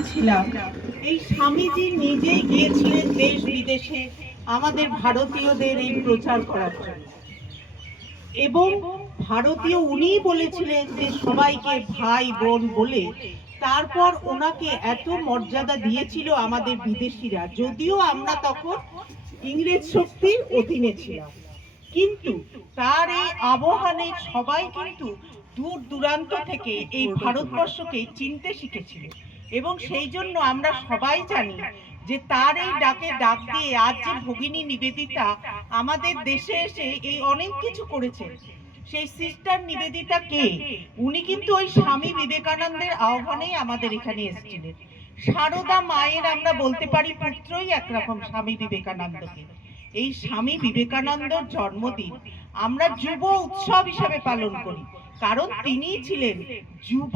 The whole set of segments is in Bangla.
শুনেছিলাম এই স্বামীজি নিজেই গিয়েছিলেন দেশ বিদেশে আমাদের ভারতীয়দের এই প্রচার করার জন্য, এবং ভারতীয় উনিই বলেছিলেন যে সবাইকে ভাই বোন বলে। তারপর ওনাকে এত মর্যাদা দিয়েছিল আমাদের বিদেশিরা, যদিও আমরা তখন ইংরেজ শক্তির অধীনে ছিলাম, কিন্তু তার এই আবহানে সবাই কিন্তু দূর দূরান্ত থেকে এই ভারতবর্ষকে চিনতে শিখেছিল। এবং সেই জন্য আমরা সবাই জানি যে তার এই ডাকে ডাক দিয়ে আজ যে ভগিনী নিবেদিতা আমাদের দেশে এসে এই অনেক কিছু করেছেন। সেই সিস্টার নিবেদিতা কে? উনি কিন্তু ওই স্বামী বিবেকানন্দের আহ্বানেই আমাদের এখানে এসেছিলেন। সারদা মায়ের আমরা বলতে পারি পুত্রই একরকম স্বামী বিবেকানন্দকে। এই স্বামী বিবেকানন্দর জন্মদিন আমরা যুব উৎসব হিসেবে পালন করি, কারণ তিনি ছিলেন যুব,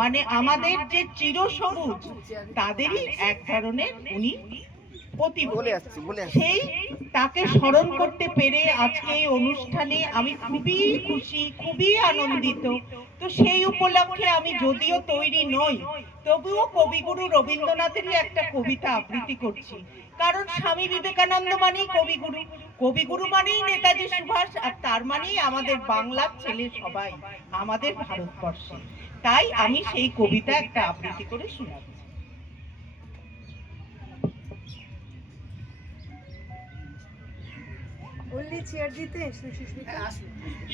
মানে আমাদের যে চিরসবুজ তাদেরই এক ধরনের উনি সেই তাকে স্মরণ করতে পেরে আজকে এই অনুষ্ঠানে আমি খুবই খুশি, খুবই আনন্দিত। তো সেই উপলক্ষে আমি যদিও তৈরি নই, তবুও কবিগুরু রবীন্দ্রনাথেরই একটা কবিতা আবৃত্তি করছি, কারণ স্বামী বিবেকানন্দ মানেই কবিগুরু, কবিগুরু মানেই নেতাজি সুভাষ, আর তার মানেই আমাদের বাংলার ছেলে সবাই আমাদের ভারতবর্ষে। তাই আমি সেই কবিতা একটা আবৃত্তি করে শোনাচ্ছি।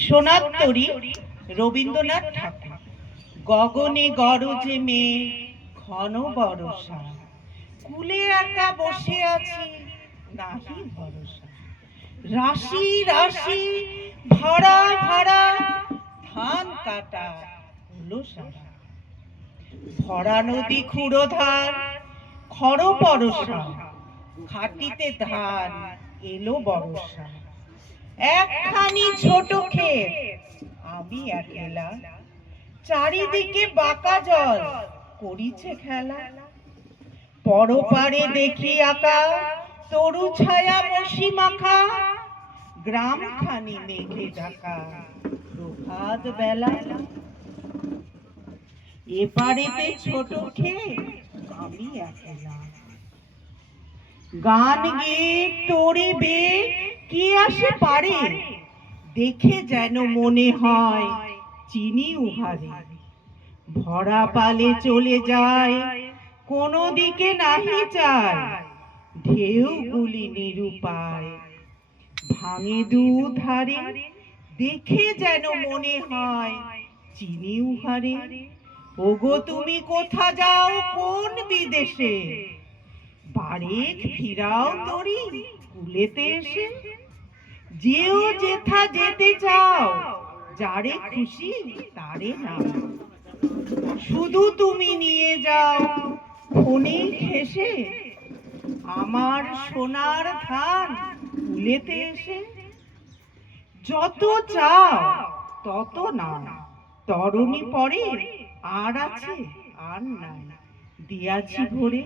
সোনার তরী, রবীন্দ্রনাথ ঠাকুর। গগনে গরজে মেঘ, ঘন বর্ষা, কুলে একা বসে আছি নাহি ভরসা। রাশি রাশি ভাড়া ভাড়া ধান কাটা হলো সারা। ভরা নদী ক্ষুরধার খর পরশা, খাটিতে ধান এলো বর্ষা। একখানি ছোট ক্ষেত আমি একলা, চারিদিকে বাঁকা জল করিছে খেলা। পরপারে দেখি আঁকা তরু ছায়া মশি মাখা, গ্রাম খানি মেঘে ঢাকা প্রভাত বেলা। এপারেতে ছোট ক্ষেত আমি একলা, গান গেয়ে তোরে বে কে আসে পারে, দেখে যেন মনে হয় চিনি উহারে। ভরা পালে চলে যায় কোনো দিকে নাহি চায়, ঢেউ গুলি নিরুপায় ভাঙে দুধারে, দেখে যেন মনে হয় চিনি উহারে। ওগো তুমি কোথা যাও কোন বিদেশে, বারেক ফিরাও তরি কুলেতে এসে। যেও যেথা যেতে চাও, যারে খুশি তারে নাও, শুধু তুমি নিয়ে যাও ফোনে ঘেঁষে আমার সোনার ধান কুলেতে এসে। যত চাও তত নাও, তরুণী পরে আর আছে আর নাই, দিয়াছি ভরে।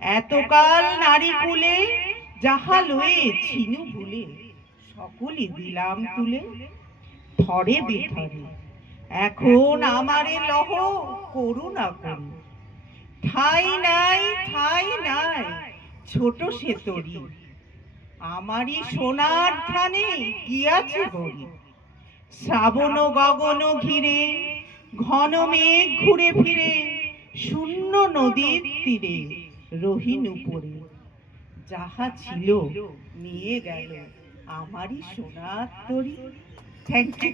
এতকাল নারী কুলে যাহা লয়ে ছিনু ভুলে, সকলই দিলাম তুলে থরে বিথরে। এখন আমারে লহ করুণা করু, ঠাই নাই ঠাই নাই ছোট সে তরি। আমারই সোনার ধানে গিয়াছে বড়ি, শ্রাবণ গগন ঘিরে ঘন মেঘ ঘুরে ফিরে, শূন্য নদীর তীরে রহিন উপরে। যাহা ছিল নিয়ে গেল আমারই সোনার তরি। Thank you.